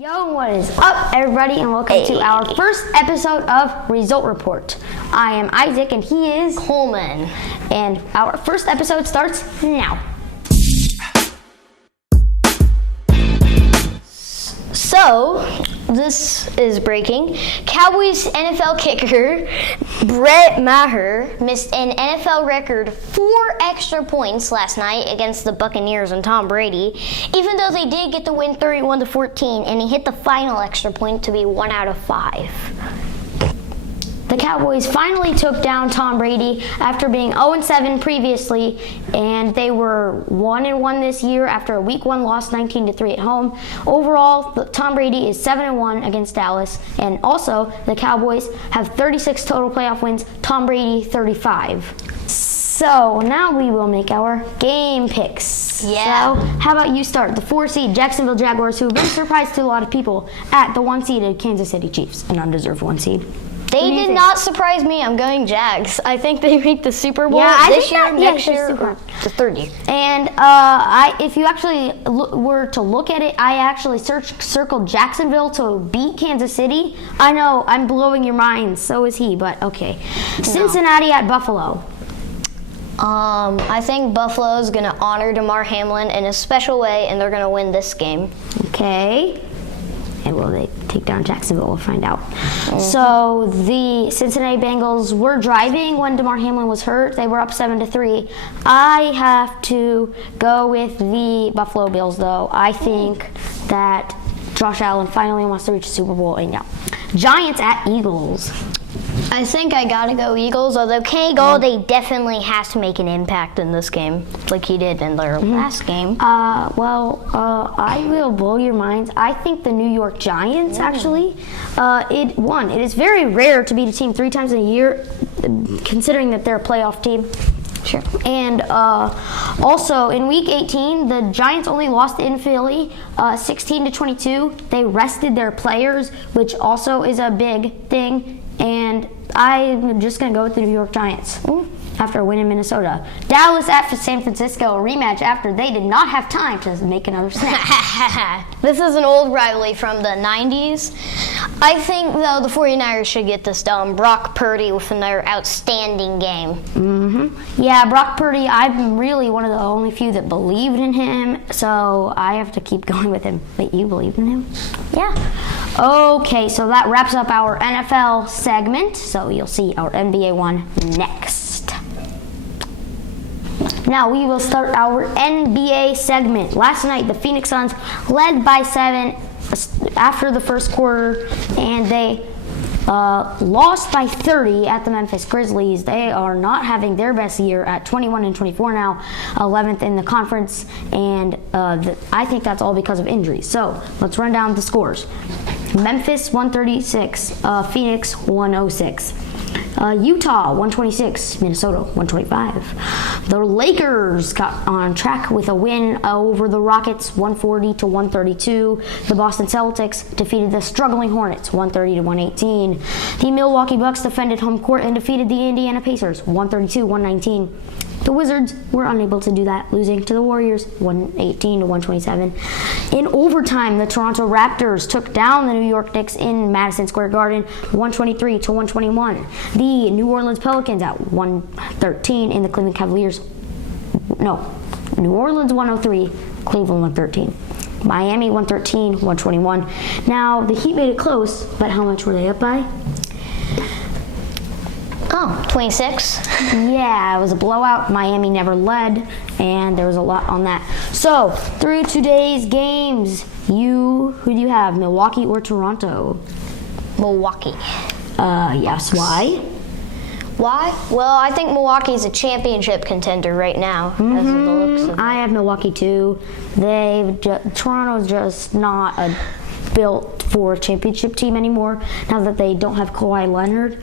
Yo, what is up, everybody, and welcome to our first episode of Result Report. I am Isaac, and he is Coleman. And our first episode starts now. So, this is breaking. Cowboys NFL kicker Brett Maher missed an NFL record 4 extra points last night against the Buccaneers and Tom Brady, even though they did get the win 31-14, and he hit the final extra point to be 1 out of 5. The Cowboys finally took down Tom Brady after being 0-7 previously, and they were 1-1 this year after a Week 1 loss 19-3 at home. Overall, Tom Brady is 7-1 against Dallas, and also the Cowboys have 36 total playoff wins, Tom Brady 35. So now we will make our game picks. Yeah. So how about you start? The 4 seed Jacksonville Jaguars, who have been a surprise to a lot of people, at the 1 seeded Kansas City Chiefs, an undeserved 1 seed. They did not surprise me. I'm going Jags. I think they make the Super Bowl this year, next year, or the third year. And if you actually were to look at it, I actually circled Jacksonville to beat Kansas City. I know I'm blowing your mind. So is he, but okay. No. Cincinnati at Buffalo. I think Buffalo's going to honor Damar Hamlin in a special way, and they're going to win this game. Okay. And will they take down Jacksonville? We'll find out. Mm-hmm. So the Cincinnati Bengals were driving when Damar Hamlin was hurt. They were up 7-3. I have to go with the Buffalo Bills, though. I think that Josh Allen finally wants to reach the Super Bowl. And yeah, Giants at Eagles. I think I gotta go Eagles, although Kenny Golladay definitely has to make an impact in this game, like he did in their last game. I will blow your minds. I think the New York Giants, actually, it won. It is very rare to beat a team 3 times in a year, considering that they're a playoff team. Sure. And also, in Week 18, the Giants only lost in Philly 16-22. They rested their players, which also is a big thing. And I'm just going to go with the New York Giants after a win in Minnesota. Dallas at San Francisco, a rematch after they did not have time to make another snap. This is an old rivalry from the 90s. I think, though, the 49ers should get this done. Brock Purdy with another outstanding game. Mm-hmm. Yeah, Brock Purdy, I'm really one of the only few that believed in him, so I have to keep going with him. Wait, you believe in him? Yeah. Okay, so that wraps up our NFL segment. So you'll see our NBA one next. Now we will start our NBA segment. Last night, the Phoenix Suns led by 7 after the first quarter, and they lost by 30 at the Memphis Grizzlies. They are not having their best year at 21-24 now, 11th in the conference, and I think that's all because of injuries. So let's run down the scores. Memphis 136, Phoenix 106. Utah 126, Minnesota 125. The Lakers got on track with a win over the Rockets 140-132. The Boston Celtics defeated the struggling Hornets 130-118. The Milwaukee Bucks defended home court and defeated the Indiana Pacers 132-119. The Wizards were unable to do that, losing to the Warriors 118-127. In overtime, the Toronto Raptors took down the New York Knicks in Madison Square Garden 123-121. The New Orleans Pelicans at 113 in the Cleveland Cavaliers. No, New Orleans 103, Cleveland 113. Miami 113-121. Now, the Heat made it close, but how much were they up by? 26. Yeah, it was a blowout. Miami never led, and there was a lot on that. So, through today's games, who do you have, Milwaukee or Toronto? Milwaukee. Yes, why? Why? Well, I think Milwaukee's a championship contender right now. As of the looks of it. I have Milwaukee too. Toronto's just not built for a championship team anymore now that they don't have Kawhi Leonard.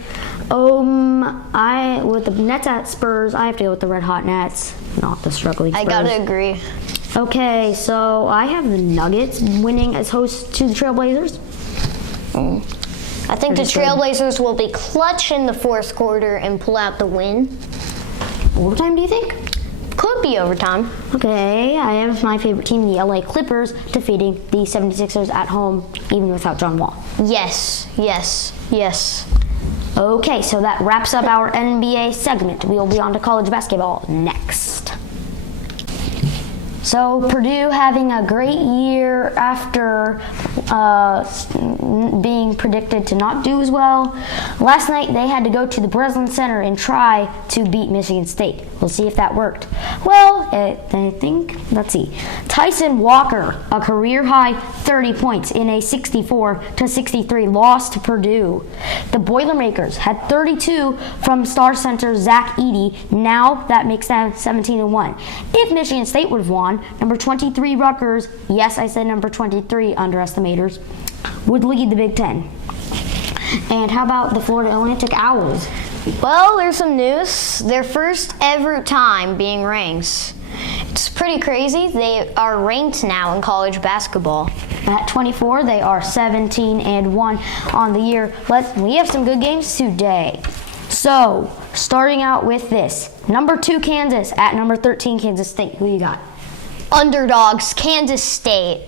With the Nets at Spurs, I have to go with the Red Hot Nets, not the struggling Spurs. I gotta agree. Okay, so I have the Nuggets winning as hosts to the Trailblazers. I think the Trailblazers will be clutch in the fourth quarter and pull out the win. Overtime, do you think? could be overtime. Okay, I have my favorite team, the LA Clippers, defeating the 76ers at home, even without John Wall. Yes. Okay, so that wraps up our NBA segment. We will be on to college basketball next. So Purdue having a great year after being predicted to not do as well. Last night they had to go to the Breslin Center and try to beat Michigan State. We'll see if that worked. Well, I think, let's see. Tyson Walker, a career-high 30 points in a 64-63 loss to Purdue. The Boilermakers had 32 from star center Zach Edey. Now that makes them 17-1. If Michigan State would have won, number 23 Rutgers, yes, I said number 23 underestimators, would lead the Big Ten. And how about the Florida Atlantic Owls? Well, there's some news. Their first ever time being ranked. It's pretty crazy. They are ranked now in college basketball. At 24, they are 17-1 on the year. We have some good games today. So, starting out with this. Number 2 Kansas at number 13 Kansas State. Who you got? Underdogs, Kansas State.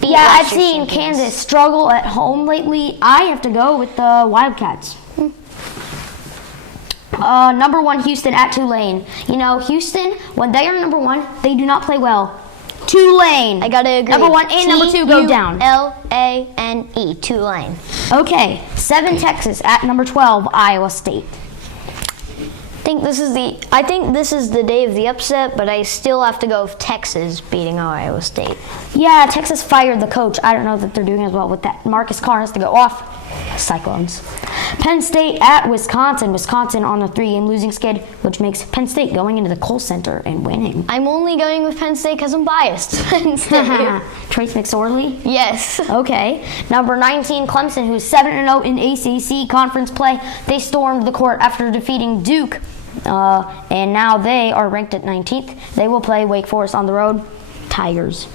Yeah, I've seen Kansas struggle at home lately. I have to go with the Wildcats. Number 1 Houston at Tulane. You know, Houston, when they are number 1, they do not play well. Tulane. I gotta agree. Number 1 and number 2 go down. Tulane, Tulane. Okay, 7 Texas at number 12 Iowa State. I think this is the day of the upset, but I still have to go with Texas beating Iowa State. Yeah, Texas fired the coach. I don't know that they're doing as well with that. Marcus Carr has to go off. Cyclones. Penn State at Wisconsin. Wisconsin on a 3-game losing skid, which makes Penn State going into the Kohl Center and winning. I'm only going with Penn State because I'm biased. Trace McSorley? Yes. Okay. Number 19 Clemson, who's 7-0 in ACC conference play. They stormed the court after defeating Duke. And now they are ranked at 19th. They will play Wake Forest on the road. Tigers.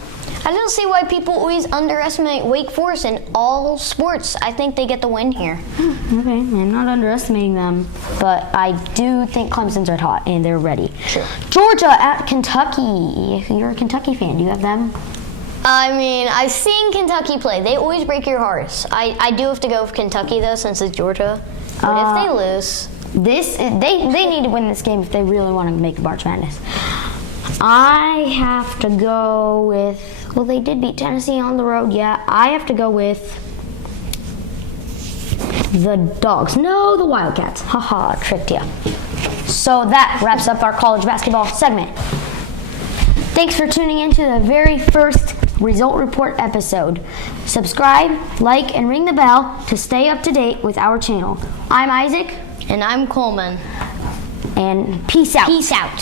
I don't see why people always underestimate Wake Forest in all sports. I think they get the win here. Okay, I'm not underestimating them, but I do think Clemson's red hot and they're ready. Sure. Georgia at Kentucky. You're a Kentucky fan. Do you have them? I mean, I've seen Kentucky play. They always break your hearts. I do have to go with Kentucky, though, since it's Georgia. But if they lose... They need to win this game if they really want to make March Madness. I have to go with, well, they did beat Tennessee on the road, yeah. I have to go with the Dogs. No, the Wildcats. Haha, tricked ya. So that wraps up our college basketball segment. Thanks for tuning in to the very first Result Report episode. Subscribe, like, and ring the bell to stay up to date with our channel. I'm Isaac. And I'm Coleman. And peace out. Peace out.